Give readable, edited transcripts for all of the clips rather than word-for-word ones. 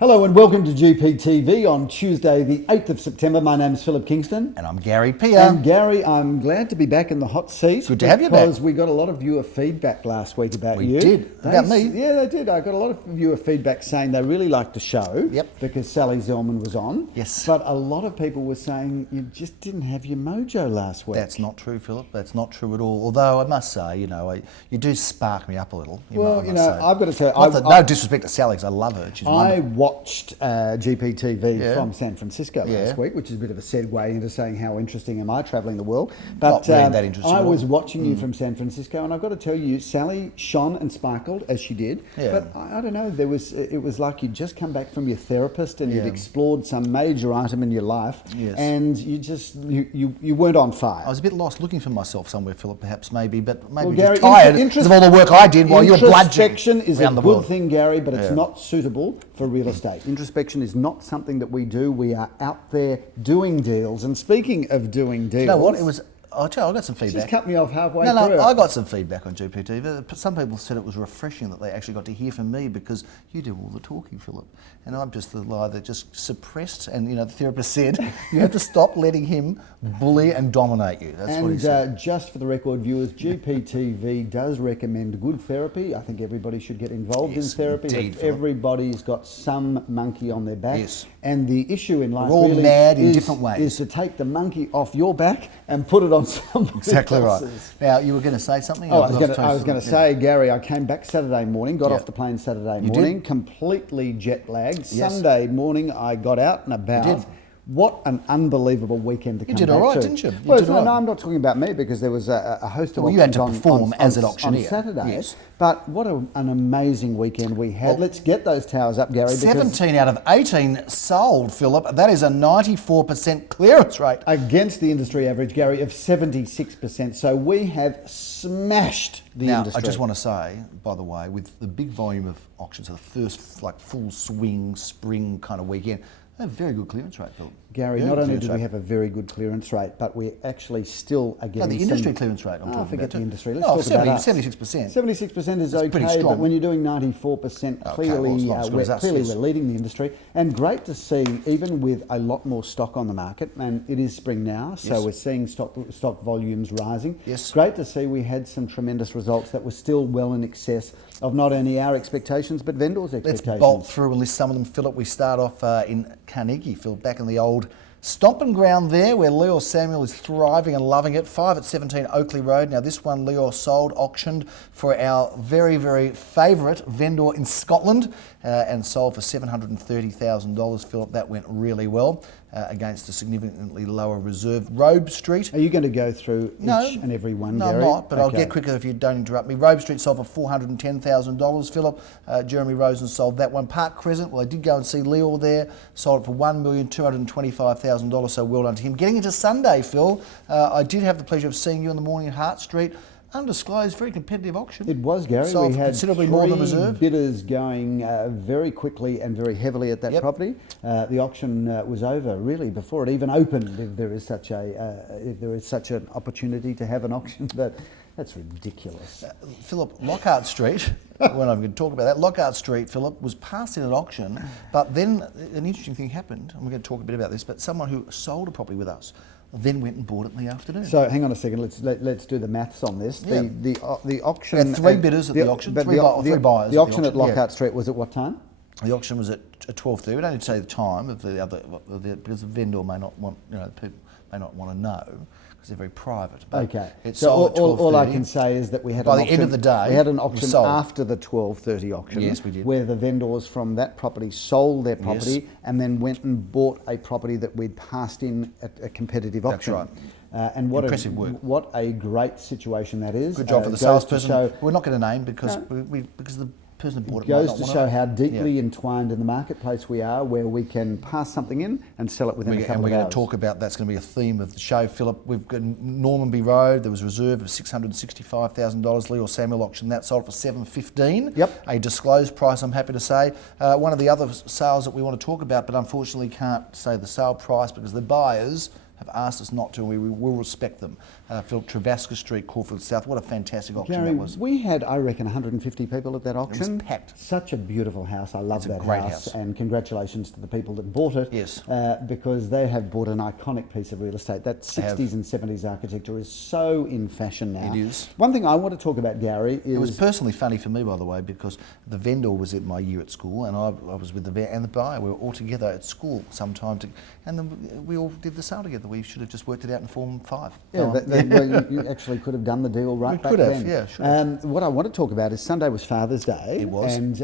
Hello and welcome to GPTV on Tuesday the 8th of September. My name is Philip Kingston. And I'm Gary Peer. And Gary, I'm glad to be back in the hot seat. Good to have you back. Because we got a lot of viewer feedback last week about you. We did. About me? Yeah, they did. I got a lot of viewer feedback saying they really liked the show. Yep. Because Sally Zellman was on. Yes. But a lot of people were saying you just didn't have your mojo last week. That's not true, Philip. That's not true at all. Although I must say, you do spark me up a little. I've got to say... No disrespect to Sally, because I love her. She's wonderful. I watched GPTV from San Francisco last week, which is a bit of a segue into saying how interesting am I travelling the world. But Not really that interesting I at all. was watching you from San Francisco, and I've got to tell you, Sally shone and sparkled as she did. Yeah. But I don't know, it was like you'd just come back from your therapist and you'd explored some major item in your life, and you weren't on fire. I was a bit lost looking for myself somewhere, Philip, perhaps, maybe Well, just Gary, tired because of all the work I did while you're bludgeoning Introspection is a around the good world. thing, Gary, but it's not suitable for real estate. Introspection is not something that we do. We are out there doing deals. And speaking of doing deals... You know what? I'll tell you, I got some feedback. Just cut me off halfway No, through. I got some feedback on GPTV. Some people said it was refreshing that they actually got to hear from me because you do all the talking, Philip. And I'm just the lie that just suppressed. And, the therapist said, you have to stop letting him bully and dominate you. That's what he said. Just for the record, viewers, GPTV does recommend good therapy. I think everybody should get involved in therapy. Indeed, Everybody's got some monkey on their back. Yes. And the issue in life We're all really mad in different ways. is to take the monkey off your back and put it on somebody Exactly right. else's. Now, you were going to say something? I was going to say, Gary, I came back Saturday morning, got off the plane Saturday morning, completely jet lagged. Yes. Sunday morning, I got out and about. You did. What an unbelievable weekend to come back to. You did all right, didn't you? No, I'm not talking about me because there was a host of Well, you had to auctions perform as an auctioneer. on Saturday. Yes. But what an amazing weekend we had. Let's get those towers up, Gary. 17 out of 18 sold, Philip. That is a 94% clearance rate. Against the industry average, Gary, of 76%. So we have smashed the industry. I just want to say, by the way, with the big volume of auctions, so the first full swing spring kind of weekend, a very good clearance rate, Philip. Gary, not only do we have a very good clearance rate, but we actually still are getting the industry clearance rate I'm talking forget about. the industry. Let's talk about us. 76%. 76% is okay, pretty but strong. when you're doing 94%, clearly, we're leading the industry. And great to see, even with a lot more stock on the market, and it is spring now, so we're seeing stock volumes rising. Yes. Great to see we had some tremendous results that were still well in excess of not only our expectations, but vendors' expectations. Let's bolt through and list some of them, Philip. We start off in Carnegie, Philip, back in the old stomping ground there where Leo Samuel is thriving and loving it. 5 at 17 Oakley Road. Now this one Leo sold, auctioned for our very, very favourite vendor in Scotland and sold for $730,000, Philip. That went really well against a significantly lower reserve. Robe Street. Are you going to go through each and every one, No, Gary? I'm not, but I'll get quicker if you don't interrupt me. Robe Street sold for $410,000, Philip. Jeremy Rosen sold that one. Park Crescent, well, I did go and see Leo there, sold it for $1,225,000, so well done to him. Getting into Sunday, Phil, I did have the pleasure of seeing you in the morning at Hart Street. Undisclosed, very competitive auction. It was, Gary. Sold we had considerably more than reserve. bidders going very quickly and very heavily at that property. The auction was over really before it even opened. If there is such an opportunity to have an auction, but that's ridiculous. Philip, Lockhart Street. When I'm going to talk about that, Lockhart Street, Philip, was passed in an auction, but then an interesting thing happened, and we're going to talk a bit about this. But someone who sold a property with us then went and bought it in the afternoon. So hang on a second. Let's do the maths on this. Yeah. The auction. We had three bidders at the auction, three buyers. The auction at Lockhart Street was at what time? The auction was at 12:30. We don't need to say the time of the other because the vendor may not want people may not want to know because they're very private. But okay. It so sold all I can say is that we had by an the auction, end of the day. we had an auction sold. after the 12:30 auction. Yes, we did. Where the vendors from that property sold their property and then went and bought a property that we'd passed in at a competitive auction. That's right. And what Impressive work. What a great situation that is. Good job for the salesperson. We're not going to name because because the person who bought it might goes not to want show how deeply entwined in the marketplace we are, where we can pass something in and sell it within a couple of hours. And we're going to talk about that's going to be a theme of the show, Philip. We've got Normanby Road. There was a reserve of $665,000. Leo Samuel auction that sold for $715,000. Yep. A disclosed price, I'm happy to say. One of the other sales that we want to talk about, but unfortunately can't say the sale price because the buyers have asked us not to, and we will respect them. Philip, Travaska Street, Caulfield South, what a fantastic auction Gary, that was. we had, I reckon, 150 people at that auction. It was packed. Such a beautiful house. I love It's a that great house. house. And congratulations to the people that bought it. Yes. Because they have bought an iconic piece of real estate. That 60s and 70s architecture is so in fashion now. It is. One thing I want to talk about, Gary, is... It was personally funny for me, by the way, because the vendor was in my year at school, and I was with the vendor and the buyer. We were all together at school sometime, and then we all did the sale together. We should have just worked it out in Form 5. Yeah, well, you actually could have done the deal right back then. Yeah, sure. What I want to talk about is Sunday was Father's Day. It was. And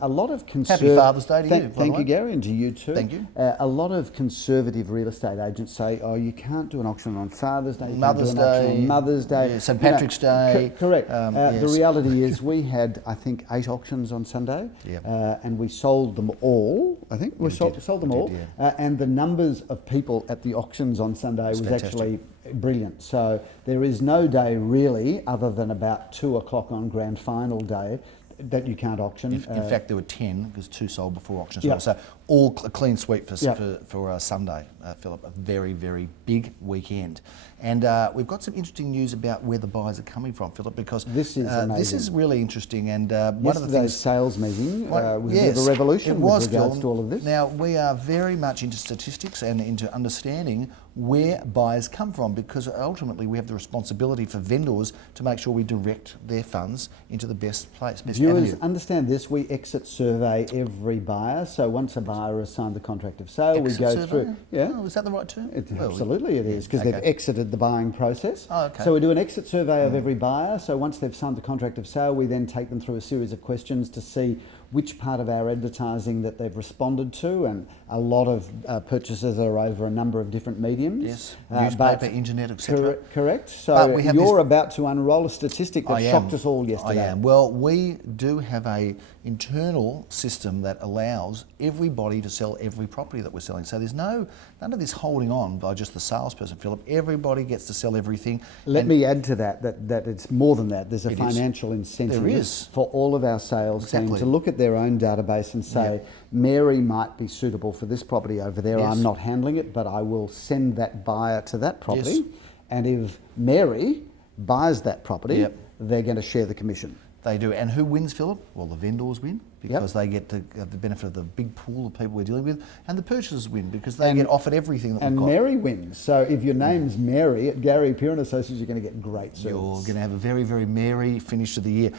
a lot of Happy Father's Day to you, by the Thank way. you, Gary, and to you too. Thank you. A lot of conservative real estate agents say, oh, you can't do an auction on Father's Day, you Mother's can't do an auction Day, on Mother's Day. yeah, St. Patrick's Day. Correct. Yes. The reality is we had, I think, 8 auctions on Sunday, Yep. and we sold them all, I think. We sold them all. did, And the numbers of people at the auctions on Sunday was fantastic. actually brilliant. So there is no day really, other than about 2 o'clock on grand final day, that you can't auction. In fact, there were 10 because 2 sold before auction. Yep. So all a clean sweep for Yep. Sunday, Philip. A very, very big weekend. And we've got some interesting news about where the buyers are coming from, Philip, because This is amazing. this is really interesting. And one of the Yesterday's things... sales meeting was a bit yes, of a revolution it was, with regards Phil. to all of this. Now, we are very much into statistics and into understanding where buyers come from, because ultimately we have the responsibility for vendors to make sure we direct their funds into the best place, best Viewers, avenue. understand this, we exit survey every buyer, so once a buyer has signed the contract of sale, we Exit go survey? through... Yeah. Oh, is that the right term? Absolutely it is, because they've Okay. exited the buying process. Oh, okay. So we do an exit survey of every buyer, so once they've signed the contract of sale, we then take them through a series of questions to see which part of our advertising that they've responded to, and a lot of purchases are over a number of different mediums. Yes, but- newspaper, internet, etc. Correct. So But we have you're about to unroll a statistic that I shocked am. us all yesterday. I am. Well, we do have a internal system that allows everybody to sell every property that we're selling. So there's none of this holding on by just the salesperson, Philip. Everybody gets to sell everything. Let me add to that it's more than that. There's a It is. financial incentive There is. for all of our sales team Exactly. to look at their own database and say, Mary might be suitable for this property over there. Yes. I'm not handling it, but I will send that buyer to that property. Yes. And if Mary buys that property, Yep. they're going to share the commission. They do. And who wins, Philip? Well, the vendors win because they get to have the benefit of the big pool of people we're dealing with, and the purchasers win because they get offered everything that And we've got. Mary wins. So if your name's Mary at Gary Piran Associates, you're going to get great service. You're going to have a very, very merry finish to the year.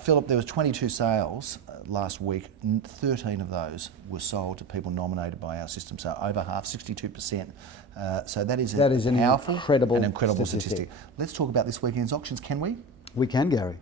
Philip, there was 22 sales last week. 13 of those were sold to people nominated by our system, so over half, 62%. So that is an powerful, incredible statistic. Let's talk about this weekend's auctions, can we? We can, Gary.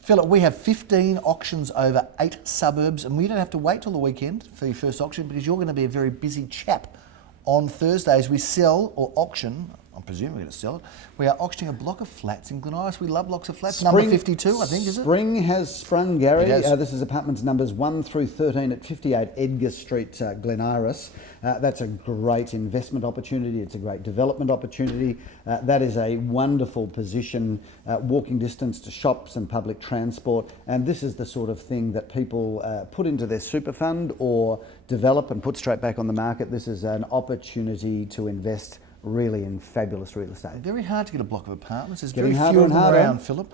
Philip, we have 15 auctions over 8 suburbs, and we don't have to wait till the weekend for your first auction because you're going to be a very busy chap. On Thursdays, we sell or auction, I'm presuming we're going to sell it, we are auctioning a block of flats in Glen Iris. We love blocks of flats. Number 52, I think, is it? Spring has sprung, Gary. It has. This is apartments numbers 1 through 13 at 58 Edgar Street, Glen Iris. That's a great investment opportunity. It's a great development opportunity. That is a wonderful position, walking distance to shops and public transport. And this is the sort of thing that people put into their super fund or develop and put straight back on the market. This is an opportunity to invest really in fabulous real estate. Very hard to get a block of apartments. There's Getting very harder few of and them harder. around, Philip.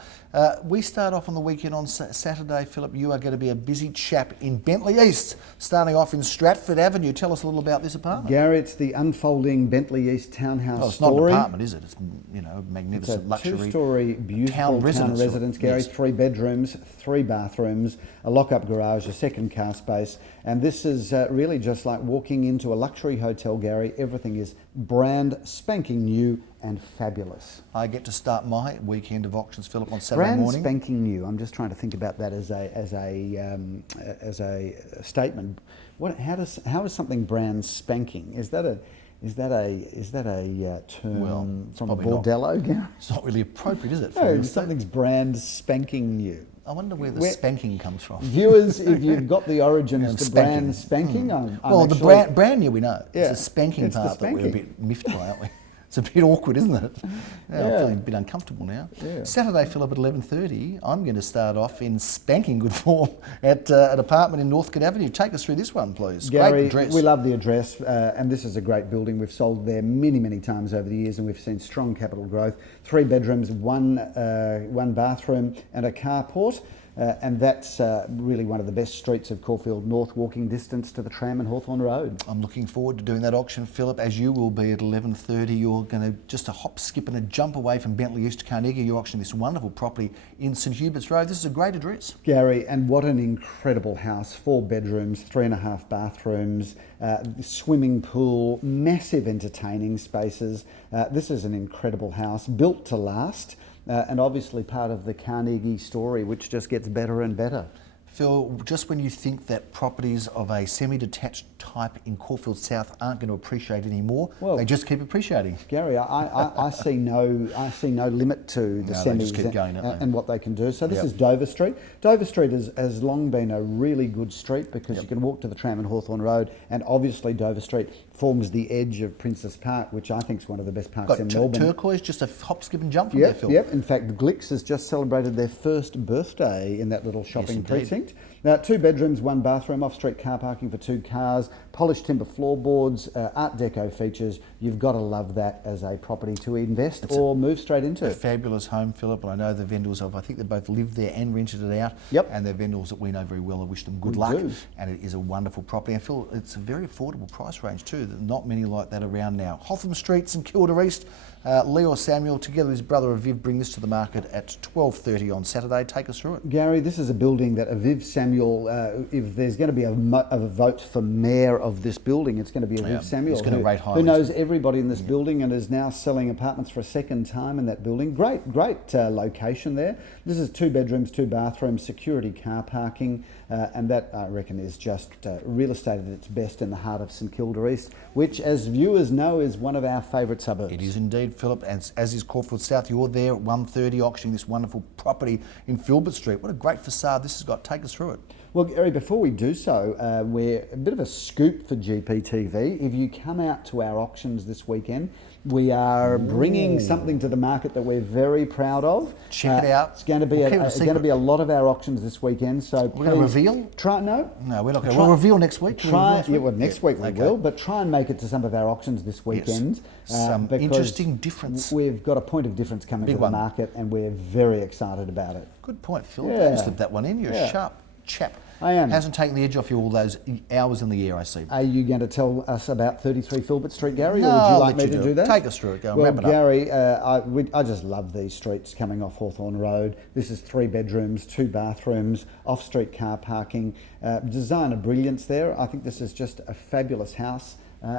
We start off on the weekend on Saturday, Philip. You are going to be a busy chap in Bentley East, starting off in Stratford Avenue. Tell us a little about this apartment. Gary, it's the unfolding Bentley East townhouse Well, it's story. not an apartment, is it? It's a It's a magnificent luxury two-storey, beautiful town residence, Gary. Yes. 3 bedrooms, 3 bathrooms, a lock-up garage, a second car space. And this is really just like walking into a luxury hotel, Gary. Everything is brand spanking new and fabulous. I get to start my weekend of auctions, Philip, on Saturday Brand morning. spanking new. I'm just trying to think about that as a statement. How is something brand spanking? Is that a term it's from probably not. Bordello, Gary? It's not really appropriate, is it? for No, real estate? something's brand spanking new. I wonder where the Where- spanking comes from. Viewers, if you've got the origins And to spanking. Hmm. brand spanking, I'm Well, the actually- brand new we know. Yeah, It's the spanking it's the part that we're a spanking. bit miffed by, aren't we? It's a bit awkward, isn't it? Yeah, I'm Yeah. feeling a bit uncomfortable now. Yeah. Saturday, Philip, at 11:30, I'm going to start off in spanking good form at an apartment in Northcote Avenue. Take us through this one, please. Great Gary, address. we love the address, and this is a great building. We've sold there many, many times over the years, and we've seen strong capital growth. 3 bedrooms, one bathroom, and a carport. And that's really one of the best streets of Caulfield North, walking distance to the tram and Hawthorn Road. I'm looking forward to doing that auction, Philip, as you will be at 11:30. You're going to just a hop, skip and a jump away from Bentley East to Carnegie. You're auctioning this wonderful property in St Hubert's Road. This is a great address. Gary, and what an incredible house. 4 bedrooms, 3.5 bathrooms, swimming pool, massive entertaining spaces. This is an incredible house, built to last. And obviously part of the Carnegie story, which just gets better and better. Phil, just when you think that properties of a semi-detached type in Caulfield South aren't going to appreciate anymore, Well, they just keep appreciating. Gary, I see no limit to the No, they just semis keep going, don't they? and what they can do. So this Yep. is Dover Street. Dover Street has long been a really good street because Yep. you can walk to the tram and Hawthorn Road, and obviously Dover Street forms the edge of Princess Park, which I think is one of the best parks Got in Melbourne. turquoise, just a hop, skip and jump from there, Yep, Phil. yep. In fact, Glicks has just celebrated their first birthday in that little shopping indeed. precinct. Now, 2 bedrooms, 1 bathroom, off-street car parking for 2 cars, polished timber floorboards, Art Deco features. You've got to love that as a property to invest or move straight into. A fabulous home, Philip, and I know the vendors I think they both lived there and rented it out. Yep. And they're vendors that we know very well. I wish them good We luck. do. And it is a wonderful property. And Phil, it's a very affordable price range too. Not many like that around now. Hotham Street, St Kilda East. Leo Samuel, together with his brother Aviv, bring this to the market at 12:30 on Saturday. Take us through it. Gary, this is a building that Aviv Samuel, if there's going to be a vote for mayor of this building, it's going to be Aviv Yeah, Samuel, he's going to rate highly. who knows everybody in this building and is now selling apartments for a second time in that building. Great location there. This is 2 bedrooms, 2 bathrooms, security car parking, and that, I reckon, is just real estate at its best in the heart of St Kilda East, which, as viewers know, is one of our favourite suburbs. It is indeed, Philip, and as is Caulfield South. You're there at 1:30 auctioning this wonderful property in Filbert Street. What a great facade this has got. Take us through it. Well, Gary, before we do so, we're a bit of a scoop for GPTV. If you come out to our auctions this weekend, we are bringing something to the market that we're very proud of. Check it out. It's going to be We'll keep it a it's going to secret. be a lot of our auctions this weekend. So We're going to please reveal? Try no. No, we're not going to. Try- We'll reveal next week. Can we reveal Try, next yeah, week? well, next week we Okay. will, but try and make it to some of our auctions this weekend. Some because interesting difference. We've got a point of difference coming Big to the one. market, and we're very excited about it. Good point, Phil. Yeah. Don't slip that one in. You're a Yeah. sharp chap. I am. Hasn't taken the edge off you all those hours in the air, I see. Are you going to tell us about 33 Filbert Street, Gary, No, or would I'll you like let me you to do do it. that? Take us through it. Go and Well, wrap it up. Gary, I just love these streets coming off Hawthorn Road. This is 3 bedrooms, 2 bathrooms, off-street car parking, designer brilliance there. I think this is just a fabulous house.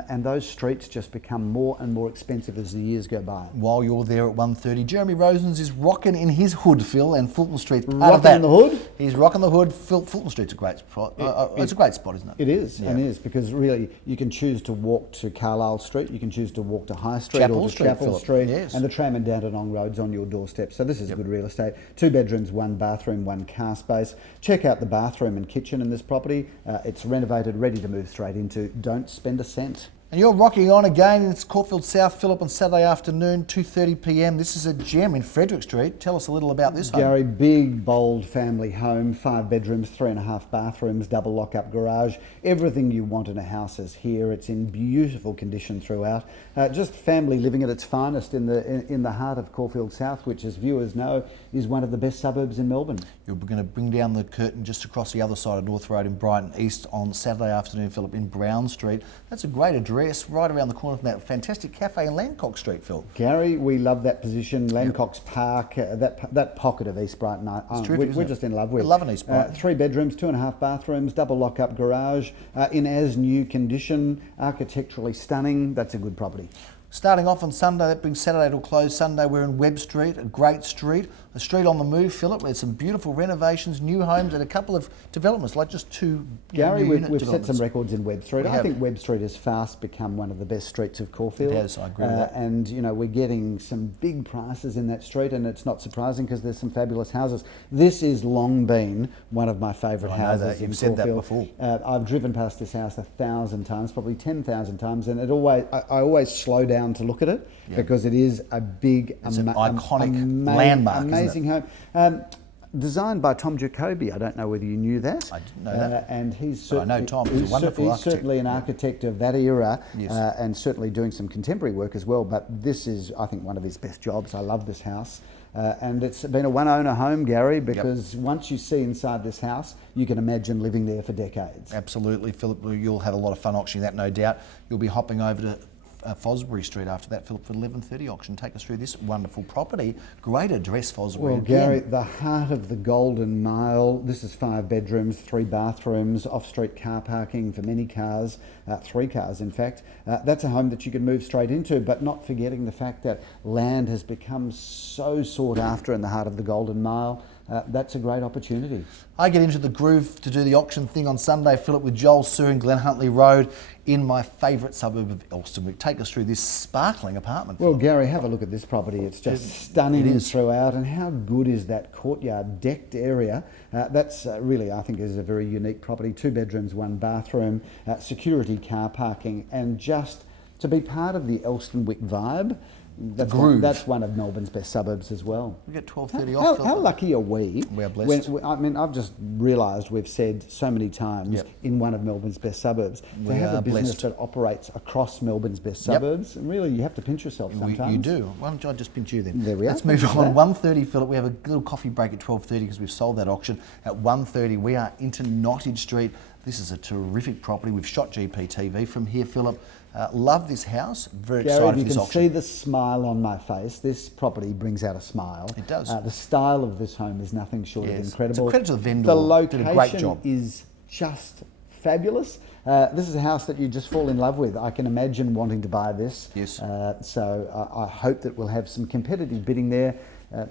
And those streets just become more and more expensive as the years go by. While you're there at 1:30, Jeremy Rosens is rocking in his hood, Phil, and Fulton Street's part Rocking of that. in the hood? He's rocking the hood. Fulton Street's a great spot. It's a great spot, isn't it? It is, Yeah. and it is, because really you can choose to walk to Carlisle Street, you can choose to walk to High Street Chapel or to Street, Chapel Philip. Street, Yes. and the tram and Dandenong Road's on your doorstep. So this is good real estate. 2 bedrooms, 1 bathroom, 1 car space. Check out the bathroom and kitchen in this property. It's renovated, ready to move straight into. Don't spend a cent. And you're rocking on again. It's Caulfield South, Philip, on Saturday afternoon, 2:30 p.m. This is a gem in Frederick Street. Tell us a little about this home. Gary, big, bold family home, 5 bedrooms, 3.5 bathrooms, double lock-up garage. Everything you want in a house is here. It's in beautiful condition throughout. Just family living at its finest in the heart of Caulfield South, which, as viewers know, is one of the best suburbs in Melbourne. You're going to bring down the curtain just across the other side of North Road in Brighton East on Saturday afternoon, Philip, in Brown Street. That's a great address, right around the corner from that fantastic cafe in Lancock Street, Phil. Gary, we love that position. Lancock's Park, that pocket of East Brighton, terrific, isn't we're it? just in love with. We're loving East Brighton. 3 bedrooms, 2.5 bathrooms, double lock-up garage, in as-new condition, architecturally stunning. That's a good property. Starting off on Sunday, that brings Saturday to a close. Sunday, we're in Webb Street, a great street. A street on the move, Philip. There's some beautiful renovations, new homes, and a couple of developments, like just 2 Gary, new we've unit set some developments. records in Webb Street. We I have. think Webb Street has fast become one of the best streets of Caulfield. It has, I agree with that. And, you know, we're getting some big prices in that street, and it's not surprising because there's some fabulous houses. This has long been one of my favourite I know houses that. in You've said that Caulfield. before. I've driven past this house 1,000 times, probably 10,000 times, and I always slow down down to look at it because it is a big, It's an iconic landmark, amazing home. Designed by Tom Jacoby. I don't know whether you knew that. I didn't know that. And he's I know Tom. He's a wonderful architect. He's certainly an architect of that era, and certainly doing some contemporary work as well. But this is, I think, one of his best jobs. I love this house. And it's been a one-owner home, Gary, because once you see inside this house, you can imagine living there for decades. Absolutely, Philip. You'll have a lot of fun auctioning that, no doubt. You'll be hopping over to Fosbury Street after that, Philip, for 11:30 auction. Take us through this wonderful property. Great address, Fosbury. Well, again. Gary, the heart of the Golden Mile. This is 5 bedrooms, 3 bathrooms, off-street car parking for many cars, 3 cars in fact. That's a home that you can move straight into, but not forgetting the fact that land has become so sought after in the heart of the Golden Mile. That's a great opportunity. I get into the groove to do the auction thing on Sunday, Philip, with Joel Sue and Glen Huntley Road in my favourite suburb of Elsternwick. Take us through this sparkling apartment, Well, Philip. Gary, have a look at this property. It's just stunning throughout, and how good is that courtyard decked area? That's really, I think, is a very unique property. 2 bedrooms, 1 bathroom, security car parking, and just to be part of the Elsternwick vibe. That's one of Melbourne's best suburbs as well. We get 12:30 off. How lucky are we? We are blessed. I mean, I've just realised we've said so many times in one of Melbourne's best suburbs to have a business that operates across Melbourne's best suburbs. And really, you have to pinch yourself sometimes. You do. Why don't I just pinch you then? There we are. Let's move on. 1:30, Philip. We have a little coffee break at 12:30 because we've sold that auction. At 1:30, we are into Nottage Street. This is a terrific property. We've shot GPTV from here, Philip. Love this house. Very excited for this auction. You can see the smile on my face. This property brings out a smile. It does. The style of this home is nothing short of incredible. It's a credit to the vendor. The location did a great job. is just fabulous. This is a house that you just fall in love with. I can imagine wanting to buy this. Yes. So I hope that we'll have some competitive bidding there.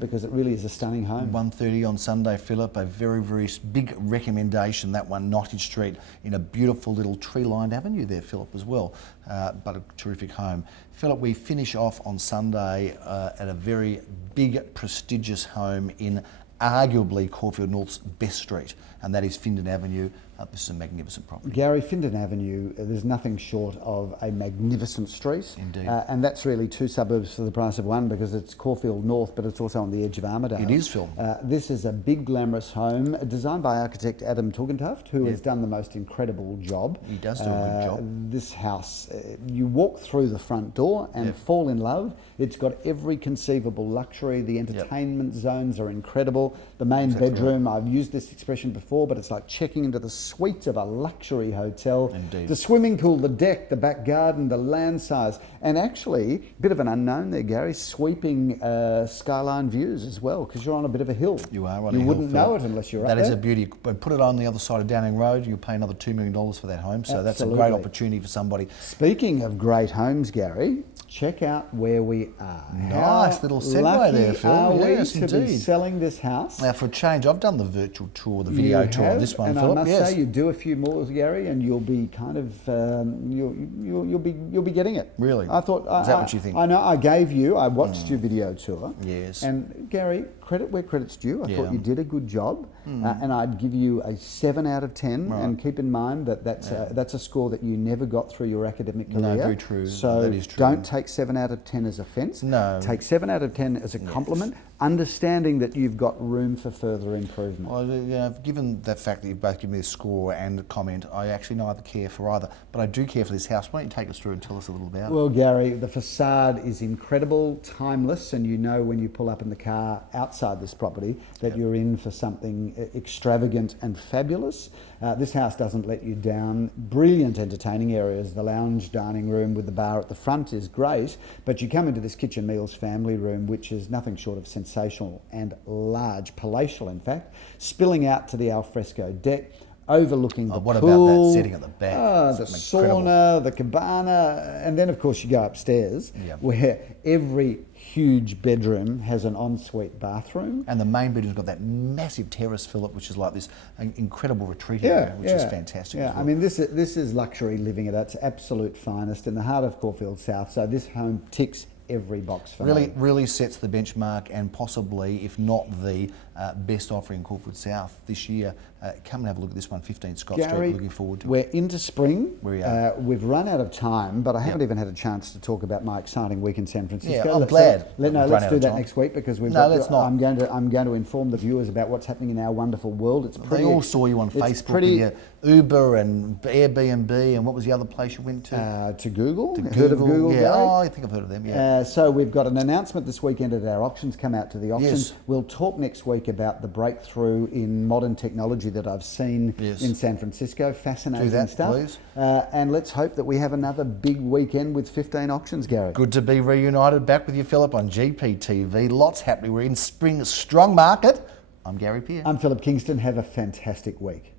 Because it really is a stunning home. 1:30 on Sunday, Philip. A very, very big recommendation, that one, Nottage Street, in a beautiful little tree-lined avenue there, Philip, as well. But a terrific home. Philip, we finish off on Sunday at a very big, prestigious home in arguably Caulfield North's best street, and that is Findon Avenue. This is a magnificent property. Gary, Findon Avenue, there's nothing short of a magnificent street. Indeed. And that's really 2 suburbs for the price of 1, because it's Caulfield North, but it's also on the edge of Armidale. It is, Phil. This is a big, glamorous home designed by architect Adam Tugendhaft, who has done the most incredible job. He does do a good job. This house, you walk through the front door and fall in love. It's got every conceivable luxury. The entertainment zones are incredible. The main bedroom, I've used this expression before, but it's like checking into the suite of a luxury hotel. Indeed. The swimming pool, the deck, the back garden, the land size, and actually, a bit of an unknown there, Gary, sweeping skyline views as well, because you're on a bit of a hill. You are on a hill. You wouldn't know it unless you're up there. That is a beauty. But put it on the other side of Downing Road, you'll pay another $2 million for that home. So that's a great opportunity for somebody. Speaking of great homes, Gary, check out where we are. Nice little segue there, Phil. Yes, to be selling this house. Now, for a change, I've done the virtual tour, the video tour on this one, and Philip. I must say, you do a few more, Gary, and you'll be kind of you'll be getting it. Really? I thought. Is that what you think? I know. I watched your video tour. Yes. And Gary, credit where credit's due. I thought you did a good job, and I'd give you a 7 out of 10. Right. And keep in mind that that's a score that you never got through your academic career. No, very true. So that is true. Don't take 7 out of 10 as offence. No. Take 7 out of 10 as a compliment, understanding that you've got room for further improvement. Well, given the fact that you've both given me a score and a comment, I actually neither care for either, but I do care for this house. Why don't you take us through and tell us a little about it? Well, Gary, the facade is incredible, timeless, and you know when you pull up in the car outside this property that you're in for something extravagant and fabulous. This house doesn't let you down. Brilliant entertaining areas. The lounge dining room with the bar at the front is great, but you come into this kitchen meals family room, which is nothing short of sensational and large, palatial in fact, spilling out to the alfresco deck, overlooking the what pool. About that setting at the back? The sauna, the cabana, and then of course you go upstairs where every huge bedroom has an ensuite bathroom. And the main bedroom's got that massive terrace, Philip, which is like this incredible retreat area, which is fantastic. Yeah, as well. I mean, this is luxury living at its absolute finest in the heart of Caulfield South. So this home ticks every box for me. Really sets the benchmark, and possibly, if not the best offer in Caulfield South this year. Come and have a look at this one, 15 Scott Gary, Street. Looking forward to it. we're into spring. We are. We've run out of time, but I haven't even had a chance to talk about my exciting week in San Francisco. Yeah, I'm glad. Let's do that next week because let's not. I'm going to inform the viewers about what's happening in our wonderful world. It's pretty. They all saw you on Facebook with your Uber and Airbnb, and what was the other place you went to? To Google. Heard of Google? Yeah. Gary? Oh, I think I've heard of them. Yeah. So we've got an announcement this weekend at our auctions. Come out to the auction. Yes. We'll talk next week about the breakthrough in modern technology that I've seen in San Francisco. Fascinating Do that, stuff. please. And let's hope that we have another big weekend with 15 auctions, Gary. Good to be reunited back with you, Philip, on GPTV. Lots happening. We're in spring strong market. I'm Gary Pearce. I'm Philip Kingston. Have a fantastic week.